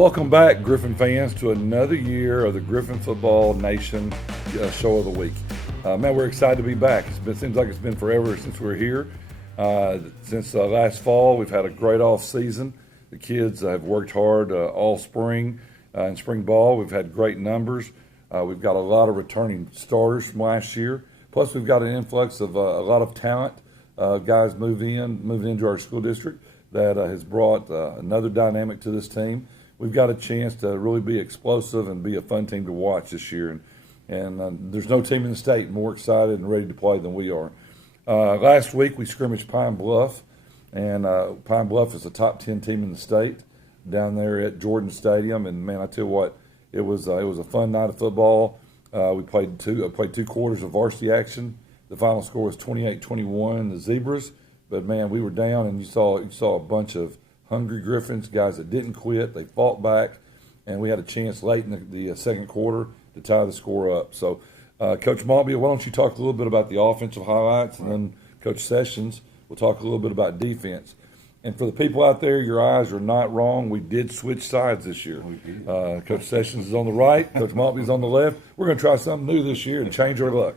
Welcome back, Gryphon fans, to another year of the Gryphon Nation Show of the Week. Man, we're excited to be back. Seems like it's been forever since we were here. Since last fall, we've had a great off season. The kids have worked hard all spring in spring ball. We've had great numbers. We've got a lot of returning starters from last year. Plus, we've got an influx of a lot of talent. Guys moving into our school district that has brought another dynamic to this team. We've got a chance to really be explosive and be a fun team to watch this year. And there's no team in the state more excited and ready to play than we are. Last week we scrimmaged Pine Bluff, and Pine Bluff is a top 10 team in the state down there at Jordan Stadium. And man, I tell you what, it was a fun night of football. We played two quarters of varsity action. The final score was 28-21, the Zebras. But man, we were down, and you saw a bunch of hungry Gryphons, guys that didn't quit. They fought back, and we had a chance late in the second quarter to tie the score up. So, Coach Maltbia, why don't you talk a little bit about the offensive highlights, and then Coach Sessions will talk a little bit about defense. And for the people out there, your eyes are not wrong. We did switch sides this year. Coach Sessions is on the right, Coach Maltbia is on the left. We're going to try something new this year and change our luck.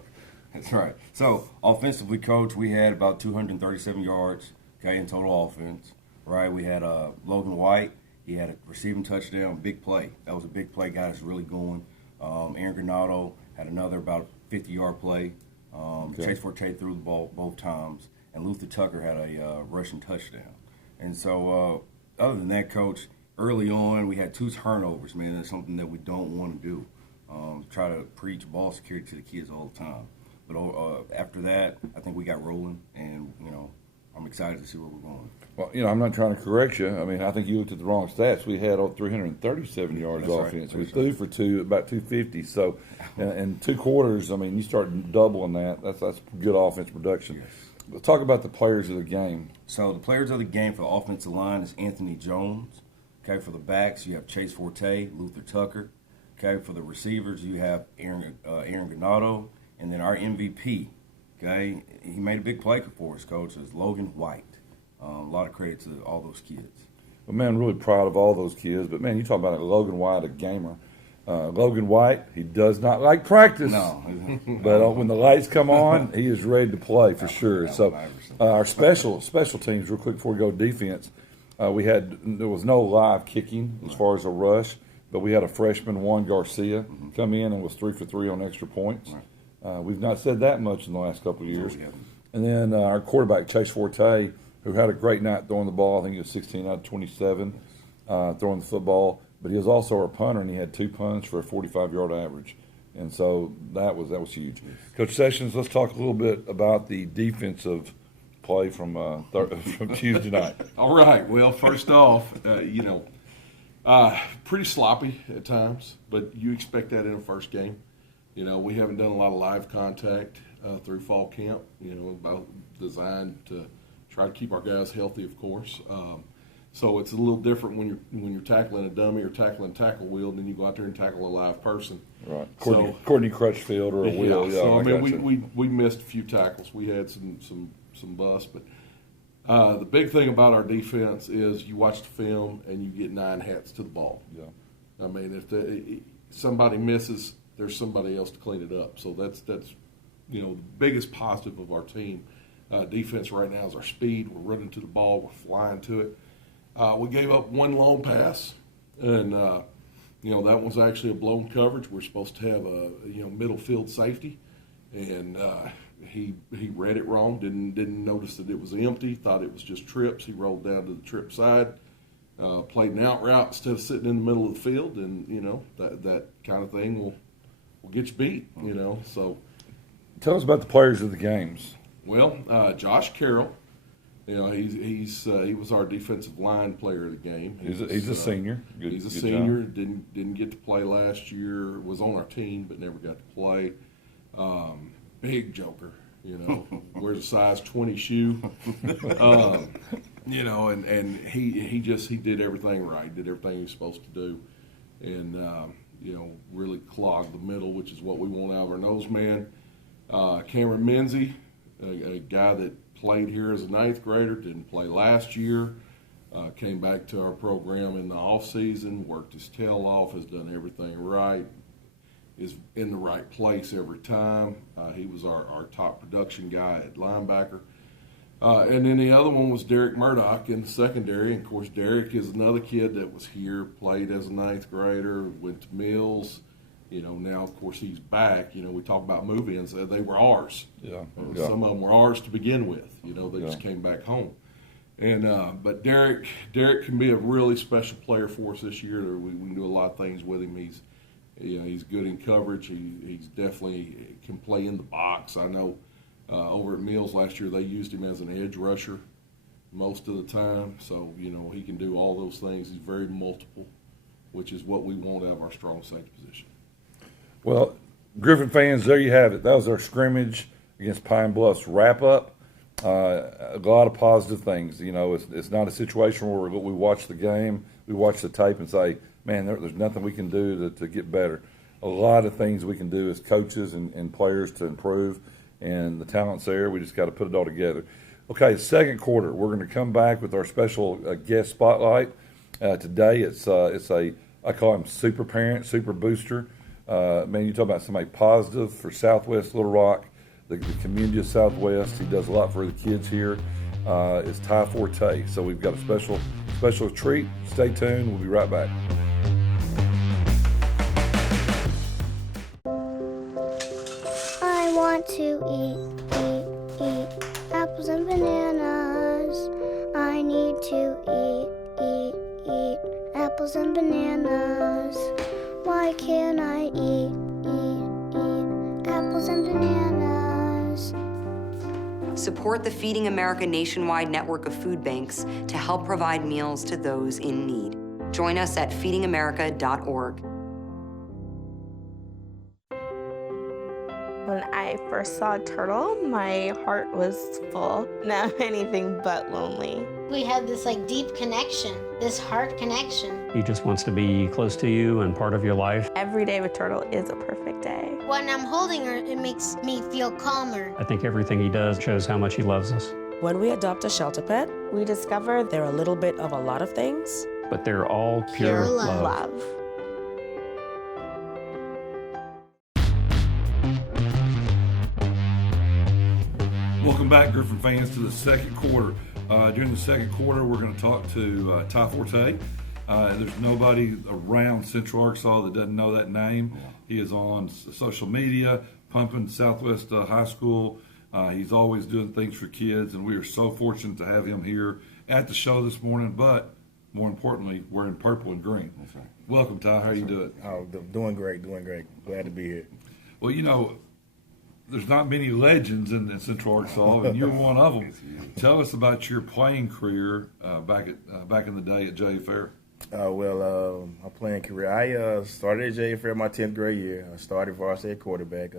That's right. So, offensively, Coach, we had about 237 yards, in total offense. Right, we had Logan White. He had a receiving touchdown, big play. That was a big play, got us really going. Aaron Granado had another about 50-yard play. Tye Forte threw the ball both times, and Luther Tucker had a rushing touchdown. And so, other than that, Coach, early on we had 2 turnovers. Man, that's something that we don't want to do. Try to preach ball security to the kids all the time. But after that, I think we got rolling, and I'm excited to see where we're going. Well, I'm not trying to correct you. I mean, I think you looked at the wrong stats. We had 337 yards offense. We threw for about 250. So, in 2 quarters, I mean, you start doubling that. That's good offense production. Yes. Let's talk about the players of the game. So, the players of the game for the offensive line is Anthony Jones. Okay, for the backs, you have Tye Forte, Luther Tucker. Okay, for the receivers, you have Aaron Granado, and then our MVP. Okay, he made a big play for us, Coach. Is Logan White. A lot of credit to all those kids. Well, man, really proud of all those kids. But, man, you talk about Logan White, a gamer. Logan White, he does not like practice. No. But when the lights come on, he is ready to play for sure. So our special teams, real quick before we go defense, there was no live kicking as far as a rush, but we had a freshman, Juan Garcia, come in and was 3 for 3 on extra points. Right. We've not said that much in the last couple of years. And then our quarterback, Tye Forte, who had a great night throwing the ball. I think he was 16 out of 27 throwing the football. But he was also our punter, and he had 2 punts for a 45-yard average. And so that was huge. Yes. Coach Sessions, let's talk a little bit about the defensive play from Tuesday night. All right. Well, first off, pretty sloppy at times, but you expect that in a first game. We haven't done a lot of live contact through fall camp, about designed to try to keep our guys healthy, of course. So it's a little different when you're tackling a dummy or tackling a tackle wheel, and then you go out there and tackle a live person. Right. Courtney Crutchfield or a wheel. Yeah. So I mean, we missed a few tackles. We had some busts, but the big thing about our defense is you watch the film and you get 9 hats to the ball. Yeah. I mean, if somebody misses, there's somebody else to clean it up. So that's the biggest positive of our team. Defense right now is our speed. We're running to the ball. We're flying to it. We gave up 1 long pass, and that was actually a blown coverage. We're supposed to have a middle field safety, and he read it wrong. Didn't notice that it was empty. Thought it was just trips. He rolled down to the trip side, played an out route instead of sitting in the middle of the field, and that kind of thing will get you beat. So tell us about the players of the games. Well, Josh Carroll, he was our defensive line player of the game. He's a senior. He's a senior. Didn't get to play last year. Was on our team, but never got to play. Big joker, wears a size 20 shoe. And he did everything right. Did everything he was supposed to do, and really clogged the middle, which is what we want out of our nose man. Cameron Menzie, a guy that played here as a 9th grader, didn't play last year. Came back to our program in the off season, worked his tail off, has done everything right, is in the right place every time. He was our top production guy at linebacker. And then the other one was Derek Murdoch in the secondary. And of course, Derek is another kid that was here, played as a ninth grader, went to Mills. Now, of course, he's back. We talk about move-ins. They were ours. Yeah. Some of them were ours to begin with. They just came back home. And but Derek can be a really special player for us this year. We can do a lot of things with him. He's good in coverage. He's definitely can play in the box. I know over at Mills last year they used him as an edge rusher most of the time. So he can do all those things. He's very multiple, which is what we want out of our strong safety position. Well, Gryphon fans, there you have it. That was our scrimmage against Pine Bluff's wrap-up. A lot of positive things. It's not a situation where we watch the game, we watch the tape and say, man, there's nothing we can do to get better. A lot of things we can do as coaches and players to improve, and the talent's there. We just got to put it all together. Okay, second quarter, we're going to come back with our special guest spotlight. Today it's I call him super parent, super booster. Man, you talk about somebody positive for Southwest Little Rock, the community of Southwest. He does a lot for the kids here. Is Tye Forte. So we've got a special treat. Stay tuned. We'll be right back. I want to eat apples and bananas. I need to eat apples and bananas. Why can't I eat apples and bananas? Support the Feeding America nationwide network of food banks to help provide meals to those in need. Join us at feedingamerica.org. When I first saw Turtle, my heart was full. Now I'm anything but lonely. We had this deep connection, this heart connection. He just wants to be close to you and part of your life. Every day with Turtle is a perfect day. When I'm holding her, it makes me feel calmer. I think everything he does shows how much he loves us. When we adopt a shelter pet, We discover they're a little bit of a lot of things. But they're all pure love. Welcome back, Gryphon fans, to the second quarter. During the second quarter, we're going to talk to Tye Forte. There's nobody around Central Arkansas that doesn't know that name. He is on social media, pumping Southwest High School. He's always doing things for kids, and we are so fortunate to have him here at the show this morning, but more importantly, wearing purple and green. That's right. Welcome, Tye. How are you doing? Oh, doing great. Glad to be here. Well, there's not many legends in Central Arkansas, and you're one of them. Tell us about your playing career back in the day at J. Fair. My playing career, I started at J. Fair my 10th grade year. I started varsity at quarterback.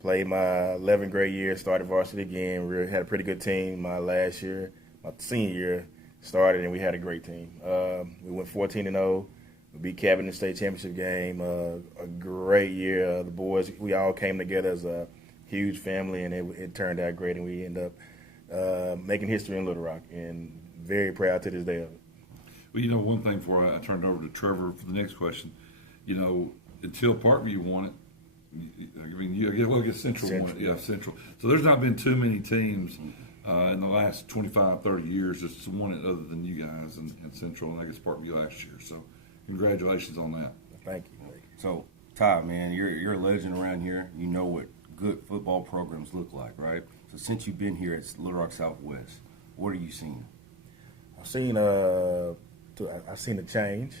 Played my 11th grade year, started varsity again. We had a pretty good team my last year. My senior year started, and we had a great team. We went 14-0. We beat Cabinet State Championship game. A great year. The boys, we all came together as a huge family, and it turned out great, and we ended up making history in Little Rock, and very proud to this day of it. Well, one thing before I turned over to Trevor for the next question, until Parkview won it, I guess Central won it. Yeah, Central. So there's not been too many teams in the last 25, 30 years that's won it other than you guys and Central, and I guess Parkview last year. So congratulations on that. Thank you. So, Tye, man, you're a legend around here. You know what good football programs look like, right? So since you've been here at Little Rock Southwest, what are you seeing? I've seen a change,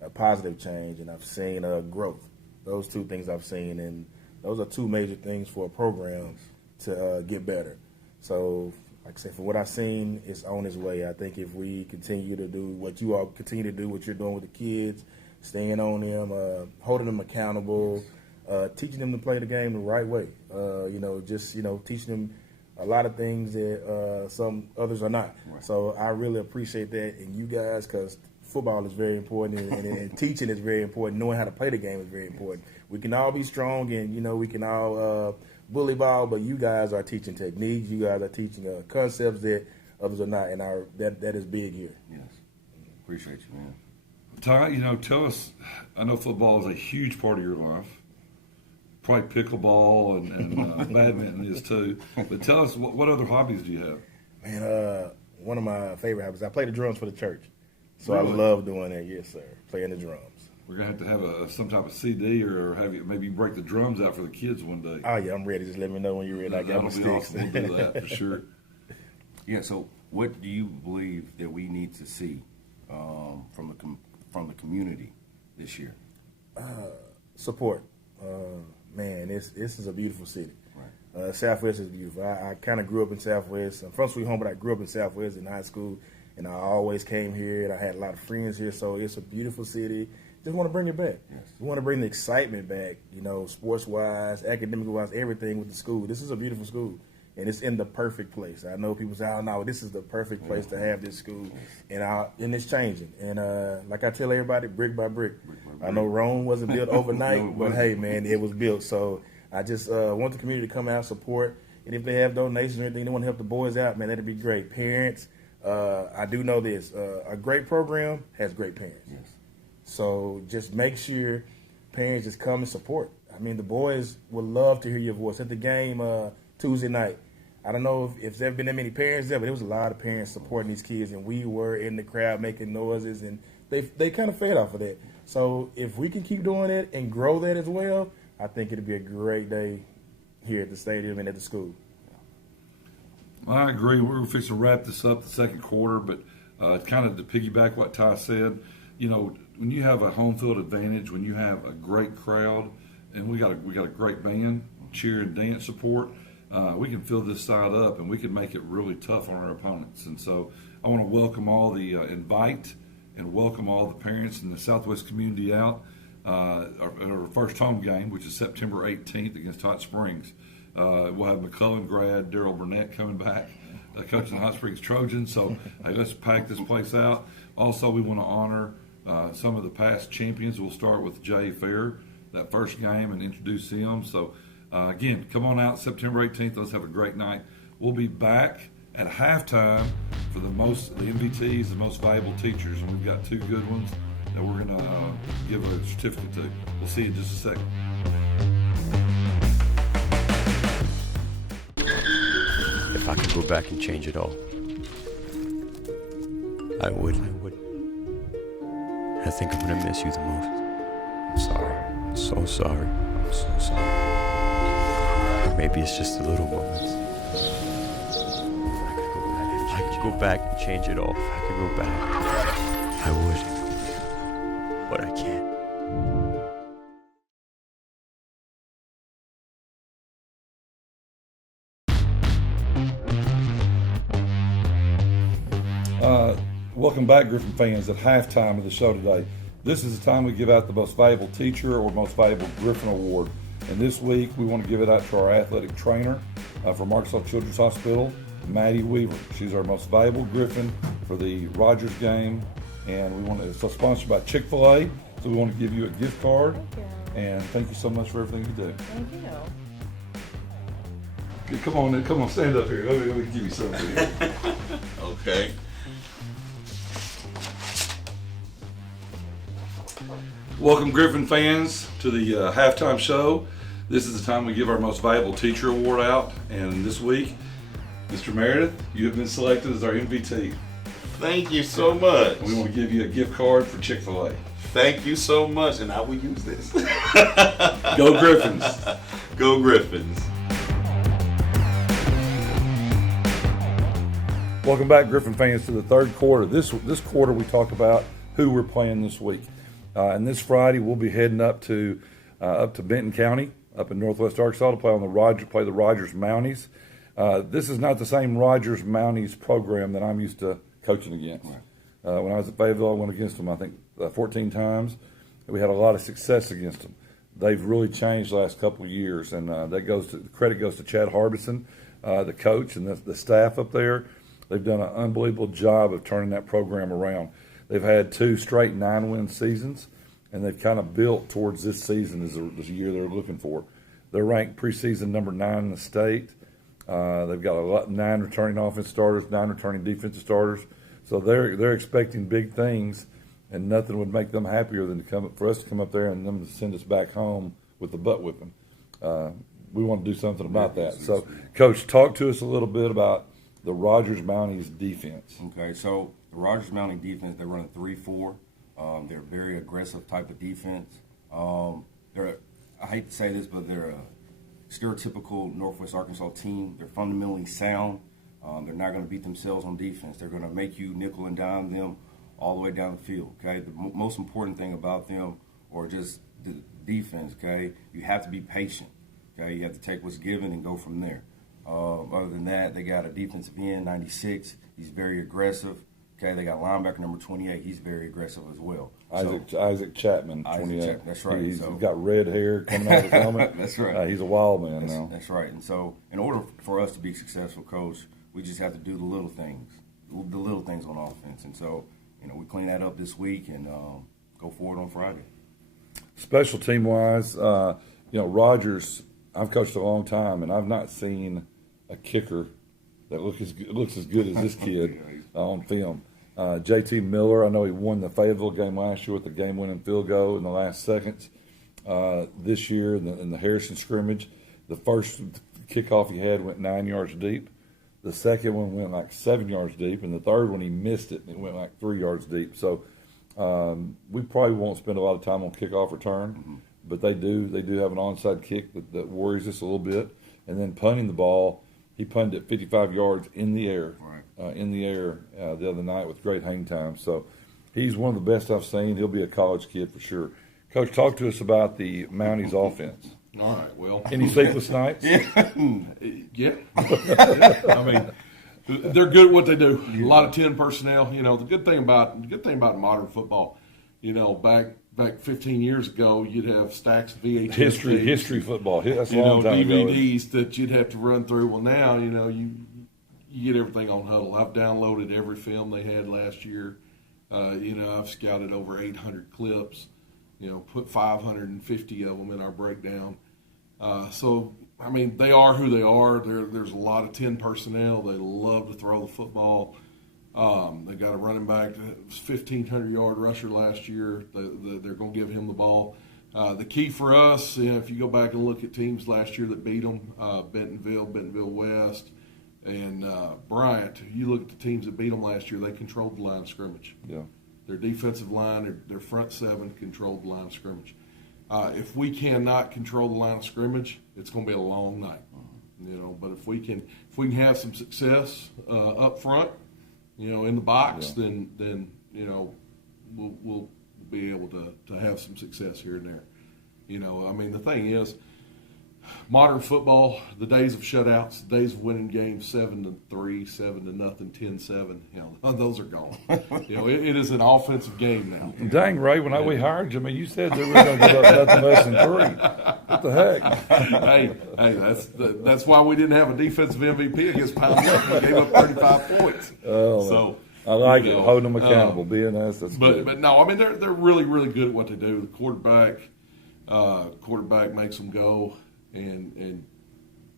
a positive change, and I've seen growth. Those two things I've seen, and those are two major things for a program to get better. So, like I said, for what I've seen, it's on its way. I think if we continue to do what you all continue to do, what you're doing with the kids, staying on them, holding them accountable, teaching them to play the game the right way, teaching them a lot of things that some others are not. Right. So I really appreciate that in you guys, because football is very important, and teaching is very important. Knowing how to play the game is very important. We can all be strong, and we can all bully ball, but you guys are teaching techniques. You guys are teaching concepts that others are not, and that is big here. Yes. Appreciate you, man. Tye, tell us, I know football is a huge part of your life. Probably pickleball and badminton is too. But tell us, what other hobbies do you have? Man, one of my favorite hobbies, I play the drums for the church. So Really? I love doing that, yes, sir, playing the drums. We're going to have some type of CD or have you maybe break the drums out for the kids one day. Oh, yeah, I'm ready. Just let me know when you're ready. I got my That'll be sticks. awesome. We'll do that for sure. Yeah. So, what do you believe that we need to see from the community this year? Support. Man, this is a beautiful city. Right. Southwest is beautiful. I kind of grew up in Southwest. I'm from Sweet Home, but I grew up in Southwest in high school, and I always came here, and I had a lot of friends here, so it's a beautiful city. Just want to bring it back. Yes. We want to bring the excitement back, sports-wise, academic-wise, everything with the school. This is a beautiful school, and it's in the perfect place. I know people say, oh, no, this is the perfect place to have this school, and it's changing. And like I tell everybody, brick by brick. I know Rome wasn't built overnight, but hey, man, it was built. So I just want the community to come out, support, and if they have donations or anything, they want to help the boys out, man, that'd be great. Parents, I do know this. A great program has great parents. Yes. So just make sure parents just come and support. I mean, the boys would love to hear your voice. At the game Tuesday night, I don't know if there have been that many parents there, but there was a lot of parents supporting these kids, and we were in the crowd making noises, and they kind of fed off of that. So if we can keep doing it and grow that as well, I think it'll be a great day here at the stadium and at the school. I agree. We're fixing to wrap this up the second quarter, but kind of to piggyback what Tye said, when you have a home field advantage, when you have a great crowd, and we got a great band, cheer and dance support, we can fill this side up and we can make it really tough on our opponents. And so I want to welcome all the invite and welcome all the parents in the Southwest community out our first home game, which is September 18th against Hot Springs. We'll have McCullough grad Daryl Burnett coming back, coaching the Hot Springs Trojans. So hey, let's pack this place out. Also, we want to honor some of the past champions. We'll start with Jay Fair, that first game, and introduce him. So, again, come on out September 18th. Let's have a great night. We'll be back at halftime for the MVTs, the most valuable teachers, and we've got two good ones that we're going to give a certificate to. We'll see you in just a second. If I could go back and change it all, I would. I think I'm gonna miss you the most. I'm sorry. I'm so sorry. I'm so sorry. Or maybe it's just the little moments. If I could go back and change it all, if I could go back, I would. But I can't. Welcome back, Gryphon fans, at halftime of the show today. This is the time we give out the most valuable teacher or most valuable Gryphon award. And this week we want to give it out to our athletic trainer from Arkansas Children's Hospital, Maddie Weaver. She's our most valuable Gryphon for the Rogers game. And it's sponsored by Chick-fil-A, so we want to give you a gift card. Thank you. And thank you so much for everything you do. Thank you. Come on, stand up here. Let me give you something. Okay. Welcome, Gryphon fans, to the halftime show. This is the time we give our most valuable teacher award out. And this week, Mr. Meredith, you have been selected as our MVP. Thank you so much. We want to give you a gift card for Chick-fil-A. Thank you so much, and I will use this. Go Gryphons. Go Gryphons. Welcome back, Gryphon fans, to the third quarter. This quarter, we talk about who we're playing this week. And this Friday, we'll be heading up to Benton County, up in Northwest Arkansas, to play the Rogers Mounties. This is not the same Rogers Mounties program that I'm used to coaching against. Right. When I was at Fayetteville, I went against them, I think, 14 times. We had a lot of success against them. They've really changed the last couple of years, and credit goes to Chad Harbison, the coach, and the staff up there. They've done an unbelievable job of turning that program around. They've had 2 straight 9-win seasons, and they've kind of built towards this season as the year they're looking for. They're ranked preseason number 9 in the state. They've got 9 returning offense starters, 9 returning defensive starters. So they're expecting big things, and nothing would make them happier than for us to come up there and them to send us back home with the butt whipping. We want to do something about that. So, Coach, talk to us a little bit about the Rogers Mounties defense. Okay, so the Rogers Mountie defense, they run a 3-4. They're a very aggressive type of defense. I hate to say this, but they're a stereotypical Northwest Arkansas team. They're fundamentally sound. They're not going to beat themselves on defense. They're going to make you nickel and dime them all the way down the field. Okay, the most important thing about them, or just the defense, okay, you have to be patient. Okay, you have to take what's given and go from there. Other than that, they got a defensive end, 96. He's very aggressive. Okay, they got linebacker number 28. He's very aggressive as well. Isaac Chapman, 28. That's right. He's got red hair coming out of his helmet. That's right. He's a wild man now. That's right. And so, in order for us to be successful, Coach, we just have to do the little things on offense. And so, we clean that up this week and go forward on Friday. Special team wise, Rogers, I've coached a long time, and I've not seen a kicker that looks as good as this kid on film. JT Miller, I know he won the Fayetteville game last year with the game-winning field goal in the last seconds. This year in the Harrison scrimmage, the first kickoff he had went 9 yards deep. The second one went like 7 yards deep, and the third one he missed it, and it went like 3 yards deep. So we probably won't spend a lot of time on kickoff return, but they do have an onside kick that worries us a little bit. And then punting the ball, he punted it 55 yards in the air, the other night with great hang time. So he's one of the best I've seen. He'll be a college kid for sure. Coach, talk to us about the Mounties offense. All right, well. Any sleepless nights? Yeah. I mean, they're good at what they do. A lot of 10 personnel. The good thing about modern football, back 15 years ago, you'd have stacks of VHS history football. That's a long time DVDs ago that you'd have to run through. Well, now you get everything on Huddle. I've downloaded every film they had last year. I've scouted over 800 clips. Put 550 of them in our breakdown. So I mean, they are who they are. There's a lot of 10 personnel. They love to throw the football. They got a running back that was 1,500-yard rusher last year. They're going to give him the ball. The key for us, if you go back and look at teams last year that beat them, Bentonville West, and Bryant, you look at the teams that beat them last year, they controlled the line of scrimmage. Yeah. Their defensive line, their front seven controlled the line of scrimmage. If we cannot control the line of scrimmage, it's going to be a long night. But if we can have some success up front, in the box, then we'll be able to have some success here and there. I mean, the thing is, modern football, the days of shutouts, the days of winning games 7-3, 7-0, 10-7, those are gone. It is an offensive game now. Dang, Ray, when we hired you, I mean, you said they were going to give up nothing less than 3. What the heck? That's why we didn't have a defensive MVP against Pound. We gave up 35 points. Oh, so I like it, holding them accountable, being us. That's good. But no, I mean, they're really, really good at what they do. The quarterback makes them go. And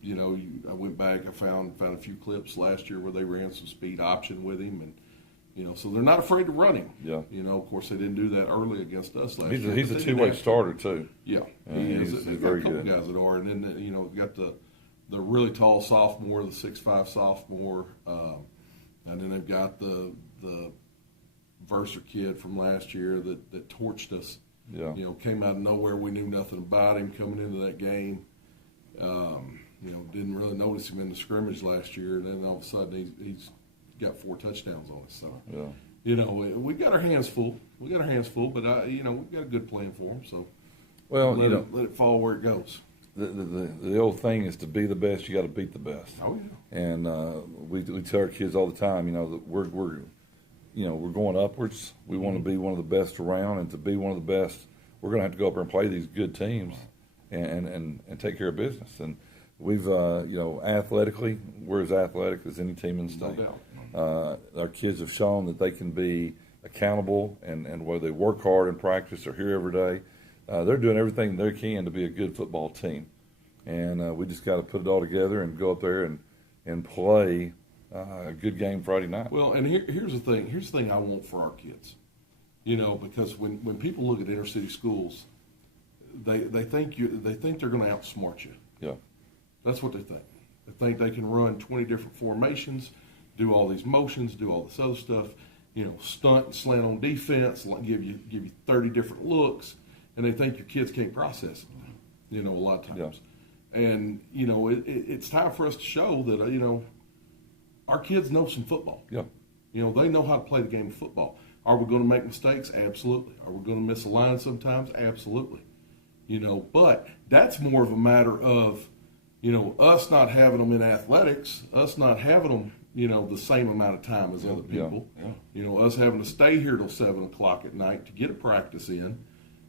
I went back. I found a few clips last year where they ran some speed option with him, and so they're not afraid to run him. Yeah. Of course they didn't do that early against us last year. He's a two-way starter too. Yeah, he's very good. A couple guys that are, and then got the really tall sophomore, the 6'5" sophomore, and then they've got the Verser kid from last year that torched us. Yeah. Came out of nowhere. We knew nothing about him coming into that game. Didn't really notice him in the scrimmage last year, and then all of a sudden he's got 4 touchdowns on us. So, we got our hands full. But we've got a good plan for him. So, let it fall where it goes. The old thing is to be the best, you got to beat the best. Oh yeah. And we tell our kids all the time, that we're going upwards. We want to be one of the best around, and to be one of the best, we're going to have to go up there and play these good teams. And take care of business. And we've, athletically, we're as athletic as any team in the state. No doubt. Our kids have shown that they can be accountable, and whether they work hard in practice or here every day, they're doing everything they can to be a good football team. And we just got to put it all together and go up there and and play a good game Friday night. Well, and here's the thing. Here's the thing I want for our kids. You know, because when people look at inner city schools, they think they're going to outsmart you. Yeah. That's what they think. They think they can run 20 different formations, do all these motions, do all this other stuff. You know, stunt and slant on defense, give you 30 different looks, and they think your kids can't process it. You know, a lot of times. Yeah. And you know, it's time for us to show that you know, our kids know some football. Yeah. You know, they know how to play the game of football. Are we going to make mistakes? Absolutely. Are we going to miss a line sometimes? Absolutely. You know, but that's more of a matter of, you know, us not having them in athletics, us not having them, you know, the same amount of time as other people. Yeah. You know, us having to stay here till 7 o'clock at night to get a practice in.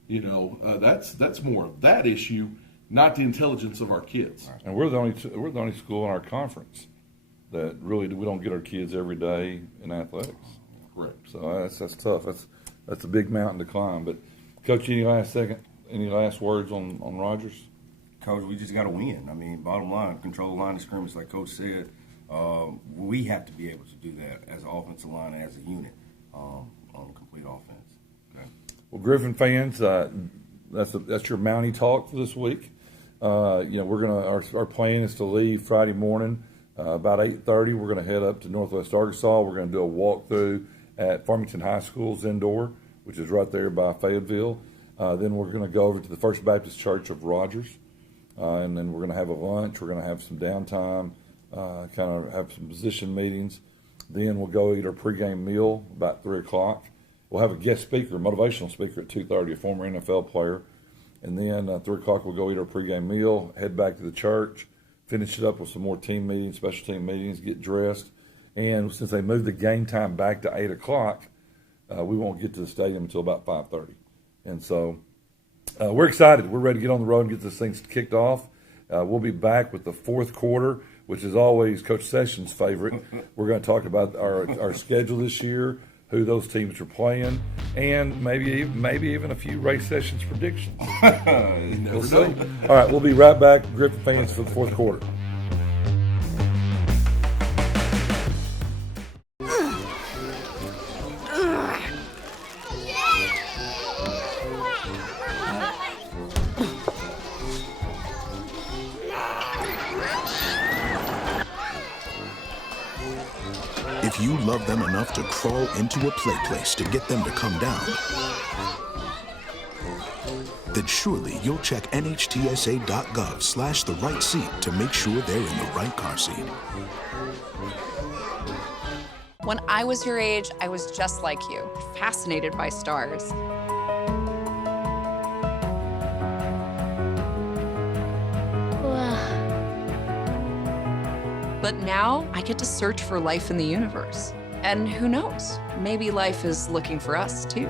You know, that's more of that issue, not the intelligence of our kids. And we're the only school in our conference that really we don't get our kids every day in athletics. Correct. So that's tough. That's a big mountain to climb. But Coach, any last words on Rogers? Coach, we just got to win. I mean, bottom line, control the line of scrimmage, like Coach said. We have to be able to do that as an offensive line and as a unit on a complete offense. Okay. Well, Gryphon fans, that's your Mountie talk for this week. You know, our plan is to leave Friday morning about 8:30. We're going to head up to Northwest Arkansas. We're going to do a walkthrough at Farmington High School's indoor, which is right there by Fayetteville. Then we're going to go over to the First Baptist Church of Rogers, and then we're going to have a lunch. We're going to have some downtime, kind of have some position meetings. Then we'll go eat our pregame meal about 3 o'clock. We'll have a guest speaker, motivational speaker at 2:30, a former NFL player. And then 3 o'clock we'll go eat our pregame meal, head back to the church, finish it up with some more team meetings, special team meetings, get dressed. And since they moved the game time back to 8 o'clock, we won't get to the stadium until about 5:30. And so we're excited. We're ready to get on the road and get this thing kicked off. We'll be back with the fourth quarter, which is always Coach Sessions' favorite. We're going to talk about our schedule this year, who those teams are playing, and maybe even a few Ray Sessions predictions. We'll see. All right, we'll be right back, Gryphon fans, for the fourth quarter. If you love them enough to crawl into a play place to get them to come down, then surely you'll check nhtsa.gov/the right seat to make sure they're in the right car seat. When I was your age, I was just like you, fascinated by stars. But now I get to search for life in the universe. And who knows, maybe life is looking for us too.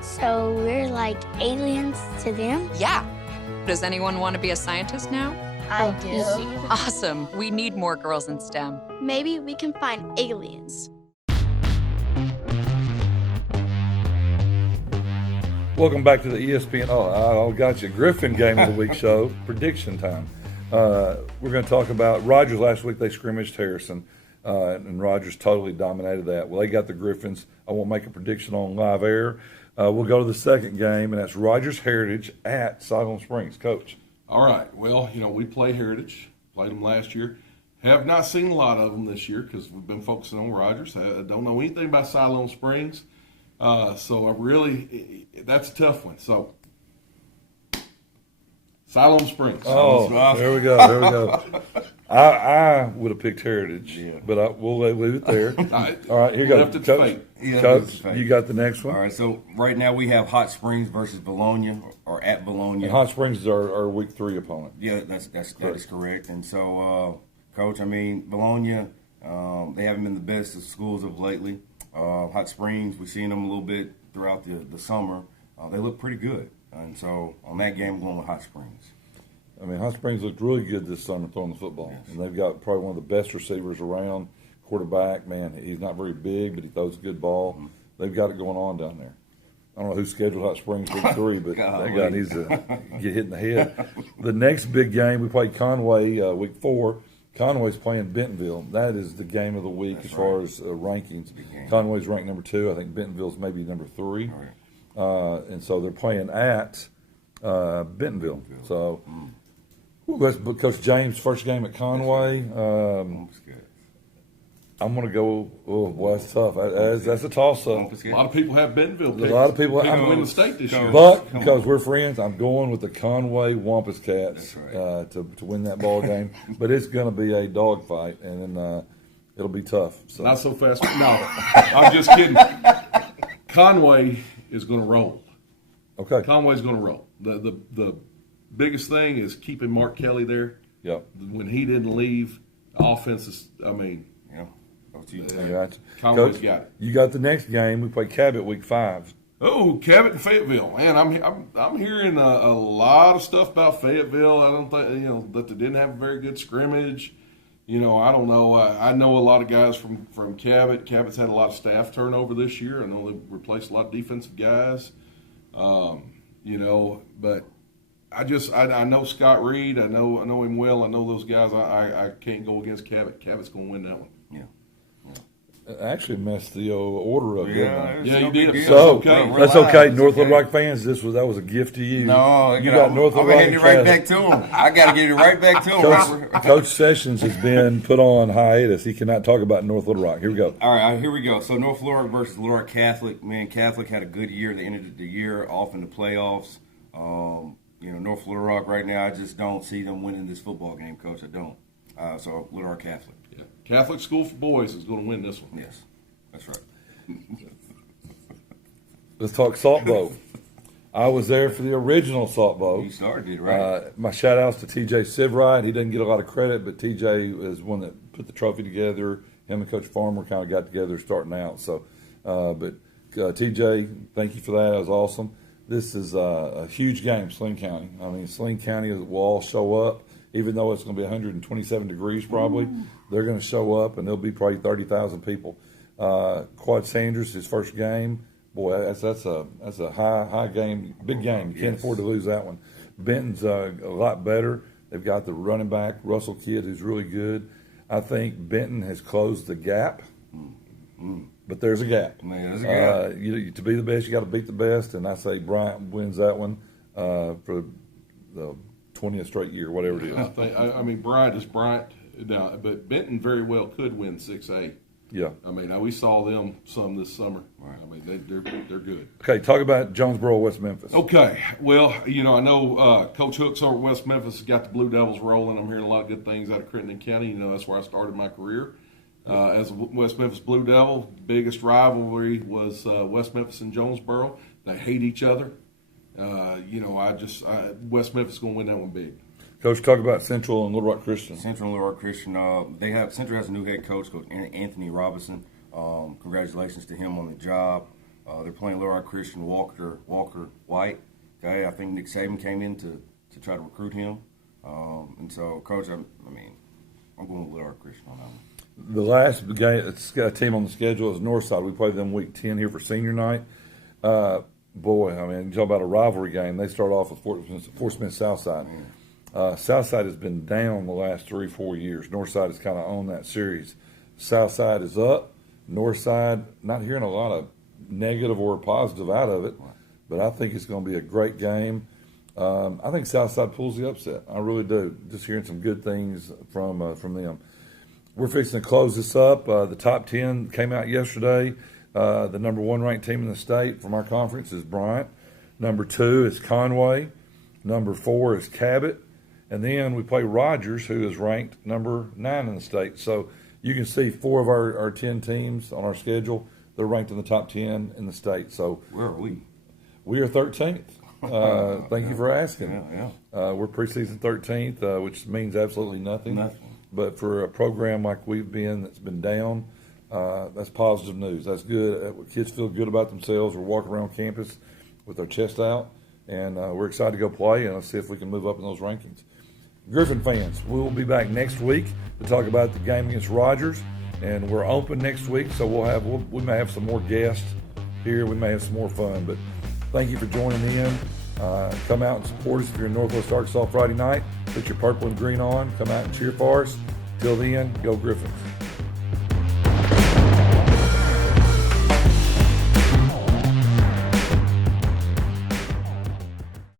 So we're like aliens to them? Yeah. Does anyone want to be a scientist now? I do. Awesome. We need more girls in STEM. Maybe we can find aliens. Welcome back to the ESPN. Oh, I got you. Gryphon Game of the Week show. Prediction time. We're going to talk about Rogers. Last week they scrimmaged Harrison, and Rogers totally dominated that. Well, they got the Gryphons. I won't make a prediction on live air. We'll go to the second game, and that's Rogers Heritage at Siloam Springs. Coach. All right. Well, you know, we play Heritage. Played them last year. Have not seen a lot of them this year because we've been focusing on Rogers. I don't know anything about Siloam Springs. So that's a tough one. So Siloam Springs. Oh, there we go. I would have picked Heritage, but we'll leave it there. All right, here you go. Coach, you got the next one. All right, so right now we have Hot Springs versus Bologna, or at Bologna. And Hot Springs is our Week 3 opponent. Yeah, that is correct. And so, Coach, I mean, Bologna, they haven't been the best of schools of lately. Hot Springs, we've seen them a little bit throughout the summer. They look pretty good. And so on that game, I'm going with Hot Springs. I mean, Hot Springs looked really good this summer throwing the football. Yes. And they've got probably one of the best receivers around. Quarterback, man, he's not very big, but he throws a good ball. Mm-hmm. They've got it going on down there. I don't know who scheduled Hot Springs Week 3, but that guy needs to get hit in the head. The next big game, we played Conway Week 4. Conway's playing Bentonville. That is the game of the week as far as rankings. Conway's ranked number 2. I think Bentonville's maybe number 3. And so they're playing at Bentonville. So that's Coach James' first game at Conway. I'm going to go. Oh boy, that's tough. That's a toss-up. A lot of people have Bentonville. A lot of people have win the state this year. But because we're friends, I'm going with the Conway Wampus Cats to win that ball game. But it's going to be a dogfight, and then it'll be tough. So. Not so fast. No, I'm just kidding. Conway is going to roll. Okay. Conway's going to roll. The biggest thing is keeping Mark Kelly there. Yep. When he didn't leave, the offense is. I mean. Coach, got it. You got the next game. We play Cabot week 5. Oh, Cabot and Fayetteville. Man, I'm hearing a lot of stuff about Fayetteville. I don't think that they didn't have a very good scrimmage. I don't know. I know a lot of guys from Cabot. Cabot's had a lot of staff turnover this year. I know they've replaced a lot of defensive guys. But I know Scott Reed. I know him well. I know those guys. I can't go against Cabot. Cabot's going to win that one. I actually messed the order up, didn't I? Yeah, you did. So that's okay. North Little Rock fans, that was a gift to you. No, you got North Little Rock. I'm going to hand it right back to him. I got to get it right back to him. Coach Sessions has been put on hiatus. He cannot talk about North Little Rock. Here we go. All right, here we go. So North Little Rock versus Little Rock Catholic. Man, Catholic had a good year. They ended the year off in the playoffs. North Little Rock right now, I just don't see them winning this football game, Coach. I don't. So Little Rock Catholic. Yeah. Catholic School for Boys is going to win this one. Yes. That's right. Let's talk Salt Bowl. I was there for the original Salt Bowl. You started it, right? My shout-outs to TJ Sivrite. He doesn't get a lot of credit, but TJ is one that put the trophy together. Him and Coach Farmer kind of got together starting out. So, TJ, thank you for that. That was awesome. This is a huge game, Sling County. I mean, Sling County will all show up, even though it's going to be 127 degrees probably. They're going to show up, and there'll be probably 30,000 people. Quad Sanders, his first game. Boy, that's a high game, big game. You can't afford to lose that one. Benton's a lot better. They've got the running back, Russell Kidd, who's really good. I think Benton has closed the gap, but there's a gap. Man, there's a gap. To be the best, you got to beat the best, and I say Bryant wins that one for the 20th straight year, whatever it is. I mean, Bryant is Bryant, but Benton very well could win 6A. Yeah. I mean, we saw them some this summer. Right. I mean, they're good. Okay, talk about Jonesboro, West Memphis. Okay. Well, I know Coach Hooks over at West Memphis has got the Blue Devils rolling. I'm hearing a lot of good things out of Crittenden County. That's where I started my career. As a West Memphis Blue Devil, biggest rivalry was West Memphis and Jonesboro. They hate each other. West Memphis is going to win that one big. Coach, talk about Central and Little Rock Christian. Central and Little Rock Christian. Central has a new head coach, Coach Anthony Robinson. Congratulations to him on the job. They're playing Little Rock Christian Walker White. Okay, I think Nick Saban came in to try to recruit him. And so, Coach, I'm going with Little Rock Christian on that one. The last team on the schedule is Northside. We play them week 10 here for senior night. Boy, I mean, you talk about a rivalry game. They start off with Fort Smith Southside. Southside has been down the last 3-4 years. Northside has kind of owned that series. Southside is up. Northside, not hearing a lot of negative or positive out of it, but I think it's going to be a great game. I think Southside pulls the upset. I really do. Just hearing some good things from them. We're fixing to close this up. The top 10 came out yesterday. The number 1 ranked team in the state from our conference is Bryant. Number 2 is Conway. Number 4 is Cabot. And then we play Rogers, who is ranked number 9 in the state. So you can see 4 of our 10 teams on our schedule, they're ranked in the top 10 in the state. So where are we? We are 13th. Thank you for asking. We're preseason 13th, which means absolutely nothing. But for a program like we've been that's been down, that's positive news. That's good. Kids feel good about themselves. We're walking around campus with our chest out, and we're excited to go play, and let's see if we can move up in those rankings. Gryphon fans, we will be back next week to talk about the game against Rogers, and we're open next week, so we may have some more guests here. We may have some more fun, but thank you for joining in. Come out and support us if you're in Northwest Arkansas Friday night. Put your purple and green on. Come out and cheer for us. Until then, go Gryphons.